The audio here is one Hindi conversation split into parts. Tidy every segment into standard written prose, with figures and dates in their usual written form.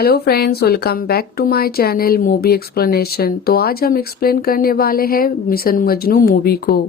Hello friends, welcome back to my channel movie explanation. तो आज हम एक्सप्लेन करने वाले हैं मिशन मजनू मूवी को।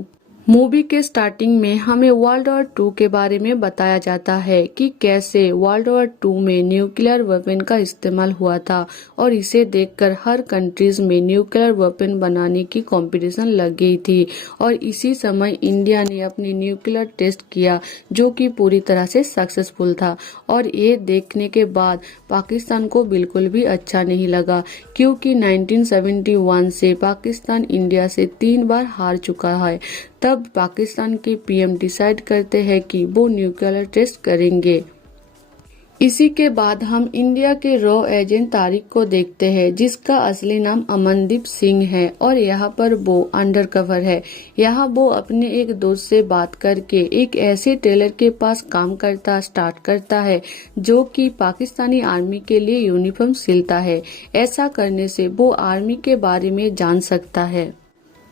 मूवी के स्टार्टिंग में हमें वर्ल्ड वॉर 2 के बारे में बताया जाता है कि कैसे वर्ल्ड वॉर 2 में न्यूक्लियर वेपन का इस्तेमाल हुआ था और इसे देखकर हर कंट्रीज में न्यूक्लियर वेपन बनाने की कंपटीशन लग गई थी। और इसी समय इंडिया ने अपनी न्यूक्लियर टेस्ट किया जो कि पूरी तरह से सक्सेसफुल था। और ये देखने के बाद पाकिस्तान को बिल्कुल भी अच्छा नहीं लगा, क्योंकि 1971 से पाकिस्तान इंडिया से 3 बार हार चुका है। तब पाकिस्तान के पीएम डिसाइड करते हैं कि वो न्यूक्लियर टेस्ट करेंगे। इसी के बाद हम इंडिया के रॉ एजेंट तारिक को देखते हैं, जिसका असली नाम अमनदीप सिंह है और यहाँ पर वो अंडर कवर है। यहाँ वो अपने एक दोस्त से बात करके एक ऐसे टेलर के पास काम करता स्टार्ट करता है जो कि पाकिस्तानी आर्मी के लिए यूनिफॉर्म सिलता है। ऐसा करने से वो आर्मी के बारे में जान सकता है।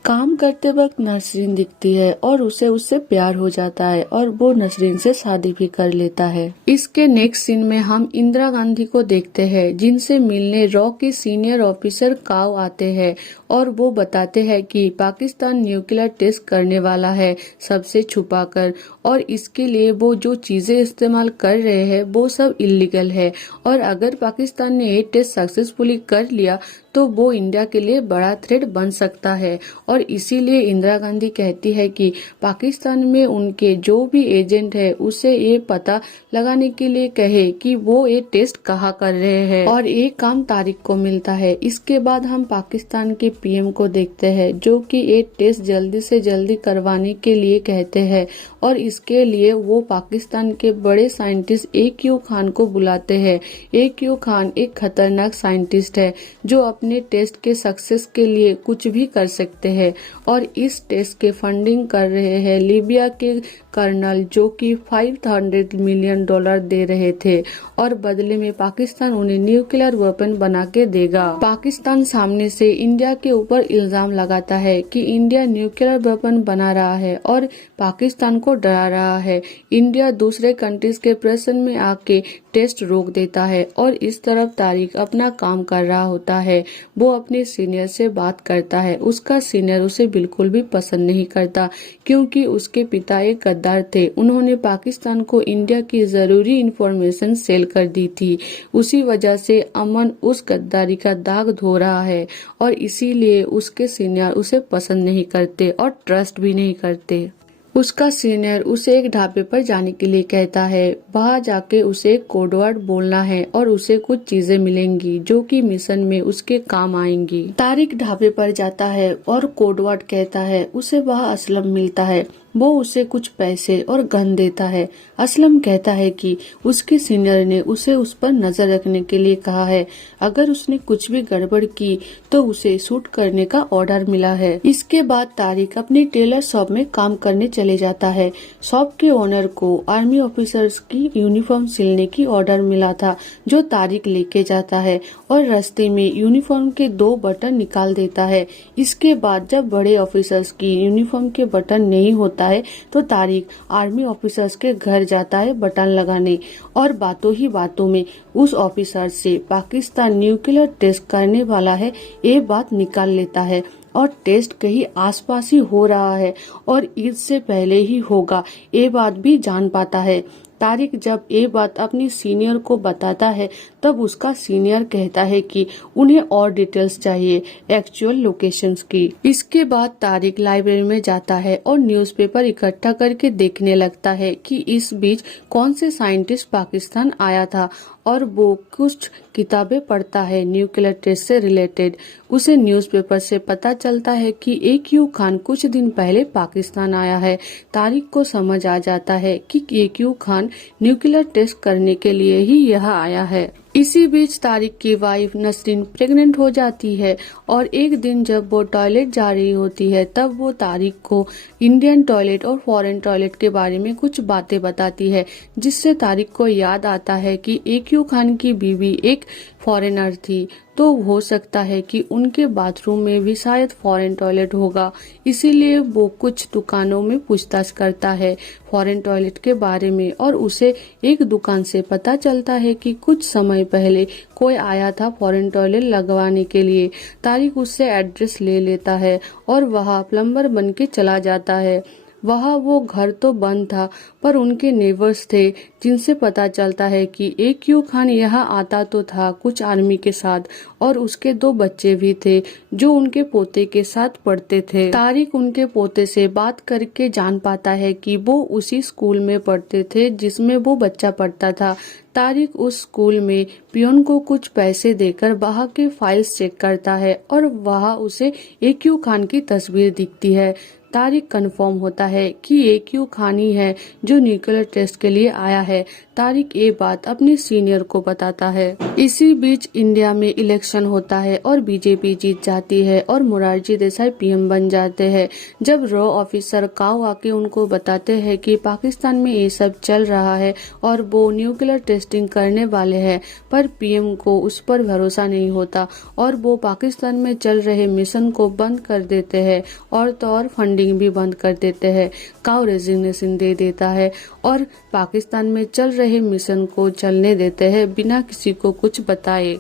काम करते वक्त नसरीन दिखती है और उसे उससे प्यार हो जाता है और वो नसरीन से शादी भी कर लेता है। इसके नेक्स्ट सीन में हम इंदिरा गांधी को देखते हैं, जिनसे मिलने रॉ के सीनियर ऑफिसर काव आते हैं और वो बताते हैं कि पाकिस्तान न्यूक्लियर टेस्ट करने वाला है सबसे छुपाकर, और इसके लिए वो जो चीजें इस्तेमाल कर रहे हैं वो सब इलीगल है। और अगर पाकिस्तान ने ये टेस्ट सक्सेसफुली कर लिया तो वो इंडिया के लिए बड़ा थ्रेट बन सकता है। और इसीलिए इंदिरा गांधी कहती है कि पाकिस्तान में उनके जो भी एजेंट है उसे ये पता लगाने के लिए कहे कि वो ये टेस्ट कहाँ कर रहे हैं, और ये काम तारिक को मिलता है। इसके बाद हम पाकिस्तान के पीएम को देखते हैं, जो कि ये टेस्ट जल्दी से जल्दी करवाने के लिए कहते हैं। और इसके लिए वो पाकिस्तान के बड़े साइंटिस्ट AQ खान को बुलाते हैं। AQ खान एक खतरनाक साइंटिस्ट है जो अपने टेस्ट के सक्सेस के लिए कुछ भी कर सकते हैं। और इस टेस्ट के फंडिंग कर रहे हैं लीबिया के कर्नल, जो कि $500 मिलियन दे रहे थे, और बदले में पाकिस्तान उन्हें न्यूक्लियर वेपन बना के देगा। पाकिस्तान सामने से इंडिया के ऊपर इल्जाम लगाता है कि इंडिया न्यूक्लियर वेपन बना रहा है और पाकिस्तान को डरा रहा है। इंडिया दूसरे कंट्रीज के प्रेशर में आके टेस्ट रोक देता है और इस तरफ तारिक अपना काम कर रहा होता है। वो अपने सीनियर से बात करता है। उसका सीनियर उसे बिल्कुल भी पसंद नहीं करता, क्योंकि उसके पिता एक गद्दार थे। उन्होंने पाकिस्तान को इंडिया की जरूरी इंफॉर्मेशन सेल कर दी थी। उसी वजह से अमन उस गद्दारी का दाग धो रहा है और इसीलिए उसके सीनियर उसे पसंद नहीं करते और ट्रस्ट भी नहीं करते। उसका सीनियर उसे एक ढाबे पर जाने के लिए कहता है। वहां जाके उसे कोड वर्ड बोलना है और उसे कुछ चीजें मिलेंगी जो कि मिशन में उसके काम आएंगी। तारिक ढाबे पर जाता है और कोड वर्ड कहता है। उसे वहां असलम मिलता है। वो उसे कुछ पैसे और गन देता है। असलम कहता है कि उसके सीनियर ने उसे उस पर नजर रखने के लिए कहा है। अगर उसने कुछ भी गड़बड़ की तो उसे शूट करने का ऑर्डर मिला है। इसके बाद तारिक अपनी टेलर शॉप में काम करने चले जाता है। शॉप के ओनर को आर्मी ऑफिसर्स की यूनिफॉर्म सिलने की ऑर्डर मिला था, जो तारिक लेके जाता है और रास्ते में यूनिफॉर्म के 2 बटन निकाल देता है। इसके बाद जब बड़े ऑफिसर्स की यूनिफॉर्म के बटन नहीं होता है तो तारिक आर्मी ऑफिसर्स के घर जाता है बटन लगाने, और बातों ही बातों में उस ऑफिसर से पाकिस्तान न्यूक्लियर टेस्ट करने वाला है ये बात निकाल लेता है। और टेस्ट कहीं आसपास ही हो रहा है और ईद से पहले ही होगा ये बात भी जान पाता है। तारिक जब ये बात अपनी सीनियर को बताता है तब उसका सीनियर कहता है कि उन्हें और डिटेल्स चाहिए एक्चुअल लोकेशंस की। इसके बाद तारिक लाइब्रेरी में जाता है और न्यूज़पेपर इकट्ठा करके देखने लगता है कि इस बीच कौन से साइंटिस्ट पाकिस्तान आया था, और वो कुछ किताबें पढ़ता है न्यूक्लियर टेस्ट से रिलेटेड। उसे न्यूज़पेपर से पता चलता है कि AQ खान कुछ दिन पहले पाकिस्तान आया है। तारिक को समझ आ जाता है कि AQ खान न्यूक्लियर टेस्ट करने के लिए ही यहाँ आया है। इसी बीच तारिक की वाइफ नसरीन प्रेग्नेंट हो जाती है और एक दिन जब वो टॉयलेट जा रही होती है तब वो तारिक को इंडियन टॉयलेट और फॉरेन टॉयलेट के बारे में कुछ बातें बताती है, जिससे तारिक को याद आता है कि AQ खान की बीवी एक फॉरेनर थी, तो हो सकता है कि उनके बाथरूम में भी शायद फॉरेन टॉयलेट होगा। इसीलिए वो कुछ दुकानों में पूछताछ करता है फॉरेन टॉयलेट के बारे में और उसे एक दुकान से पता चलता है कि कुछ समय पहले कोई आया था फॉरेन टॉयलेट लगवाने के लिए। तारिक उससे एड्रेस ले लेता है और वहाँ प्लम्बर बन के चला जाता है। वहाँ वो घर तो बंद था, पर उनके नेबर्स थे जिनसे पता चलता है कि AQ खान यहाँ आता तो था कुछ आर्मी के साथ और उसके 2 बच्चे भी थे जो उनके पोते के साथ पढ़ते थे। तारिक उनके पोते से बात करके जान पाता है कि वो उसी स्कूल में पढ़ते थे जिसमें वो बच्चा पढ़ता था। तारिक उस स्कूल में पियोन को कुछ पैसे देकर वहाँ के फाइल्स चेक करता है और वहाँ उसे AQ खान की तस्वीर दिखती है। तारिक कंफर्म होता है कि AQ खान ही है जो न्यूक्लियर टेस्ट के लिए आया है। तारिक ये बात अपने सीनियर को बताता है। इसी बीच इंडिया में इलेक्शन होता है और बीजेपी जीत जाती है और मोरारजी देसाई PM बन जाते हैं। जब रॉ ऑफिसर काव आके उनको बताते हैं कि पाकिस्तान में ये सब चल रहा है और वो न्यूक्लियर टेस्टिंग करने वाले हैं, पर PM को उस पर भरोसा नहीं होता और वो पाकिस्तान में चल रहे मिशन को बंद कर देते हैं और तो और फंडिंग भी बंद कर देते हैं। काव रेजिग्नेशन दे देता है और पाकिस्तान में चल रहे मिशन को चलने देते हैं बिना किसी को कुछ बताए।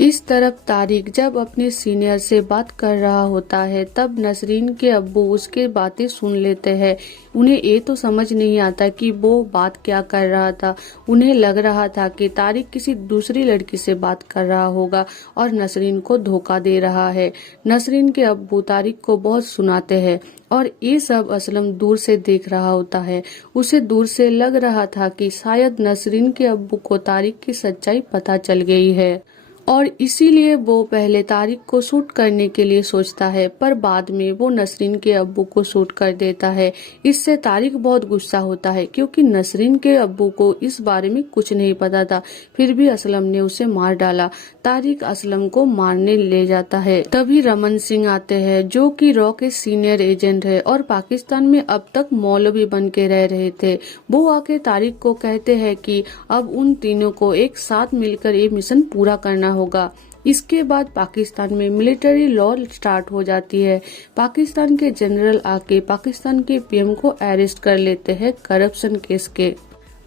इस तरफ तारिक जब अपने सीनियर से बात कर रहा होता है तब नसरीन के अब्बू उसके बातें सुन लेते हैं। उन्हें ये तो समझ नहीं आता कि वो बात क्या कर रहा था। उन्हें लग रहा था कि तारिक किसी दूसरी लड़की से बात कर रहा होगा और नसरीन को धोखा दे रहा है। नसरीन के अब्बू तारिक को बहुत सुनाते हैं और ये सब असलम दूर से देख रहा होता है। उसे दूर से लग रहा था कि शायद नसरीन के अब्बू को तारिक की सच्चाई पता चल गई है और इसीलिए वो पहले तारिक को शूट करने के लिए सोचता है, पर बाद में वो नसरीन के अब्बू को शूट कर देता है। इससे तारिक बहुत गुस्सा होता है क्योंकि नसरीन के अब्बू को इस बारे में कुछ नहीं पता था, फिर भी असलम ने उसे मार डाला। तारिक असलम को मारने ले जाता है। तभी रमन सिंह आते हैं जो कि रॉ के सीनियर एजेंट है और पाकिस्तान में अब तक मौलवी बन के रह रहे थे। वो आके तारिक को कहते हैं कि अब उन तीनों को एक साथ मिलकर ये मिशन पूरा करना होगा। इसके बाद पाकिस्तान में मिलिट्री लॉ स्टार्ट हो जाती है। पाकिस्तान के जनरल आके पाकिस्तान के PM को अरेस्ट कर लेते हैं करप्शन केस के।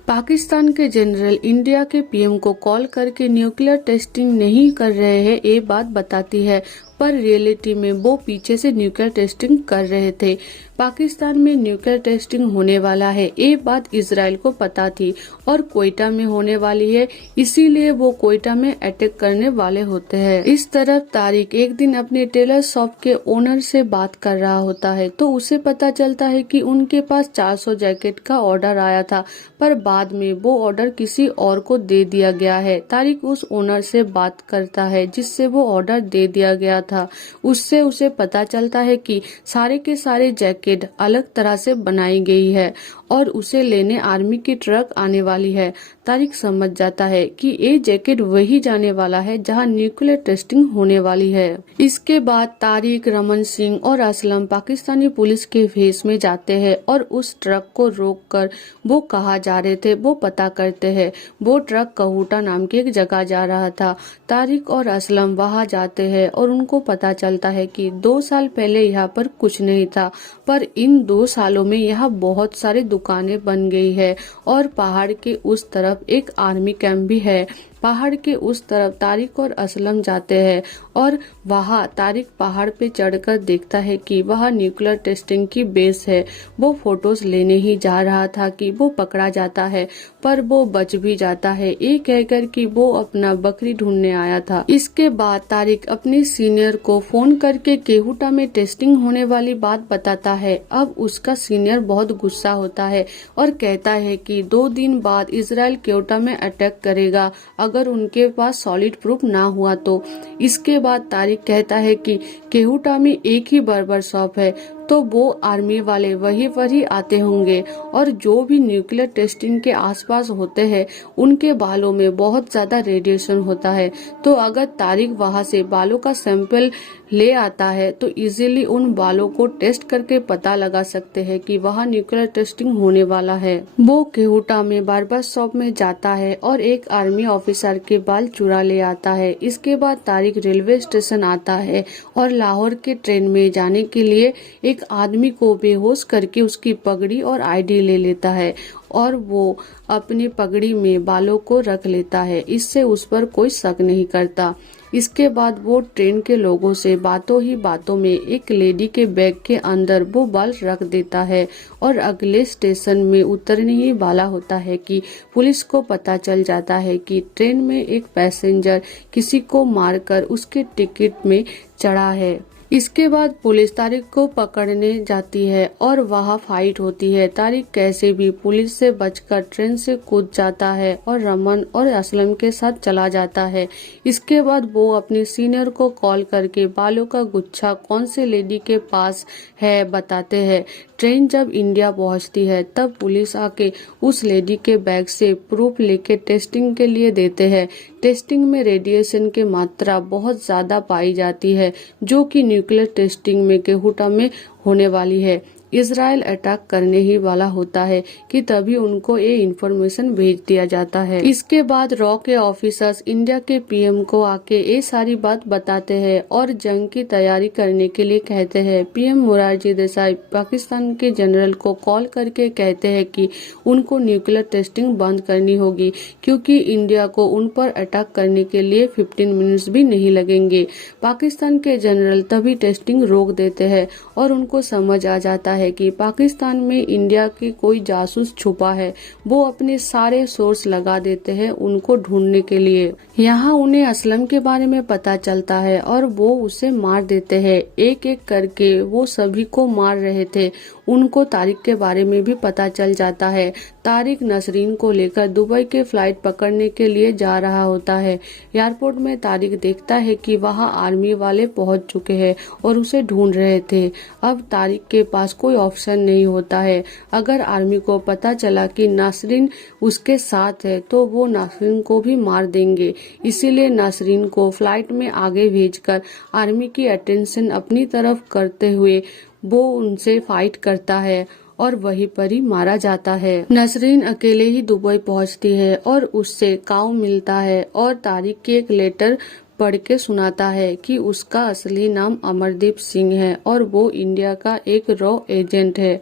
पाकिस्तान के जनरल इंडिया के PM को कॉल करके न्यूक्लियर टेस्टिंग नहीं कर रहे हैं ये बात बताती है, पर रियलिटी में वो पीछे से न्यूक्लियर टेस्टिंग कर रहे थे। पाकिस्तान में न्यूक्लियर टेस्टिंग होने वाला है ये बात इजराइल को पता थी और कोयटा में होने वाली है, इसीलिए वो कोयटा में अटैक करने वाले होते हैं। इस तरफ तारिक एक दिन अपने टेलर शॉप के ओनर से बात कर रहा होता है तो उसे पता चलता है कि उनके पास 400 जैकेट का ऑर्डर आया था, पर बाद में वो ऑर्डर किसी और को दे दिया गया है। तारिक उस ओनर से बात करता है जिससे वो ऑर्डर दे दिया गया था। उससे उसे पता चलता है कि सारे के सारे जैकेट अलग तरह से बनाई गई है और उसे लेने आर्मी की ट्रक आने वाली है। तारिक समझ जाता है कि ये जैकेट वही जाने वाला है जहां न्यूक्लियर टेस्टिंग होने वाली है। इसके बाद तारिक, रमन सिंह और असलम पाकिस्तानी पुलिस के भेष में जाते हैं और उस ट्रक को रोककर वो कहाँ जा रहे थे वो पता करते हैं। वो ट्रक कहूटा नाम की एक जगह जा रहा था। तारिक और असलम वहाँ जाते हैं और उनको पता चलता है कि 2 साल पहले यहाँ पर कुछ नहीं था, पर इन 2 सालों में यहाँ बहुत सारे दुकानें बन गई है और पहाड़ के उस तरफ एक आर्मी कैंप भी है। पहाड़ के उस तरफ तारिक और असलम जाते हैं और वहाँ तारिक पहाड़ पे चढ़कर देखता है कि वहाँ न्यूक्लियर टेस्टिंग की बेस है। वो फोटोज लेने ही जा रहा था कि वो पकड़ा जाता है, पर वो बच भी जाता है ये कहकर कि वो अपना बकरी ढूंढने आया था। इसके बाद तारिक अपने सीनियर को फोन करके केहूटा में टेस्टिंग होने वाली बात बताता है। अब उसका सीनियर बहुत गुस्सा होता है और कहता है कि 2 दिन बाद इजराइल केहूटा में अटैक करेगा अगर उनके पास सॉलिड प्रूफ ना हुआ तो। इसके बाद तारिक कहता है कि केहूटा में एक ही बार्बर शॉप है तो वो आर्मी वाले वहीं पर ही आते होंगे और जो भी न्यूक्लियर टेस्टिंग के आसपास होते हैं उनके बालों में बहुत ज्यादा रेडिएशन होता है। तो अगर तारिक वहां से बालों का सैंपल ले आता है तो इजीली उन बालों को टेस्ट करके पता लगा सकते हैं कि वहाँ न्यूक्लियर टेस्टिंग होने वाला है। वो केहुटा में बार्बर शॉप में जाता है और एक आर्मी ऑफिसर के बाल चुरा ले आता है। इसके बाद तारिक रेलवे स्टेशन आता है और लाहौर के ट्रेन में जाने के लिए एक आदमी को बेहोश करके उसकी पगड़ी और आईडी ले लेता है और वो अपनी पगड़ी में बालों को रख लेता है। इससे उस पर कोई शक नहीं करता। इसके बाद वो ट्रेन के लोगों से बातों ही बातों में एक लेडी के बैग के अंदर वो बाल रख देता है और अगले स्टेशन में उतरने ही वाला होता है कि पुलिस को पता चल जाता है कि ट्रेन में एक पैसेंजर किसी को मारकर उसके टिकट में चढ़ा है। इसके बाद पुलिस तारिक को पकड़ने जाती है और वहाँ फाइट होती है। तारिक कैसे भी पुलिस से बचकर ट्रेन से कूद जाता है और रमन और असलम के साथ चला जाता है। इसके बाद वो अपनी सीनियर को कॉल करके बालों का गुच्छा कौन से लेडी के पास है बताते हैं। ट्रेन जब इंडिया पहुंचती है तब पुलिस आके उस लेडी के बैग से प्रूफ लेके टेस्टिंग के लिए देते हैं। टेस्टिंग में रेडिएशन की मात्रा बहुत ज्यादा पाई जाती है जो कि न्यूक्लियर टेस्टिंग में केहुटा में होने वाली है। इजराइल अटैक करने ही वाला होता है कि तभी उनको ये इन्फॉर्मेशन भेज दिया जाता है। इसके बाद रॉ के ऑफिसर्स इंडिया के पीएम को आके ये सारी बात बताते हैं और जंग की तैयारी करने के लिए कहते हैं। पीएम मोरारजी देसाई पाकिस्तान के जनरल को कॉल करके कहते हैं कि उनको न्यूक्लियर टेस्टिंग बंद करनी होगी क्योंकि इंडिया को उन पर अटैक करने के लिए 15 मिनट्स भी नहीं लगेंगे। पाकिस्तान के जनरल तभी टेस्टिंग रोक देते हैं और उनको समझ आ जाता है कि पाकिस्तान में इंडिया की कोई जासूस छुपा है। वो अपने सारे सोर्स लगा देते हैं उनको ढूंढने के लिए। यहाँ उन्हें असलम के बारे में पता चलता है और वो उसे मार देते हैं। एक एक करके वो सभी को मार रहे थे। उनको तारिक के बारे में भी पता चल जाता है। तारिक नसरीन को लेकर दुबई के फ्लाइट पकड़ने के लिए जा रहा होता है। एयरपोर्ट में तारिक देखता है कि वहाँ आर्मी वाले पहुँच चुके हैं और उसे ढूंढ रहे थे। अब तारिक के पास कोई ऑप्शन नहीं होता है। अगर आर्मी को पता चला कि नासरीन उसके साथ है तो वो नासरीन को भी मार देंगे। इसीलिए नासरीन को फ्लाइट में आगे भेजकर आर्मी की अटेंशन अपनी तरफ करते हुए वो उनसे फाइट करता है और वहीं पर ही मारा जाता है। नसरीन अकेले ही दुबई पहुंचती है और उससे काव मिलता है और तारिक के एक लेटर पढ़ के सुनाता है कि उसका असली नाम अमरदीप सिंह है और वो इंडिया का एक रॉ एजेंट है।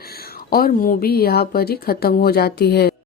और मूवी यहाँ पर ही खत्म हो जाती है।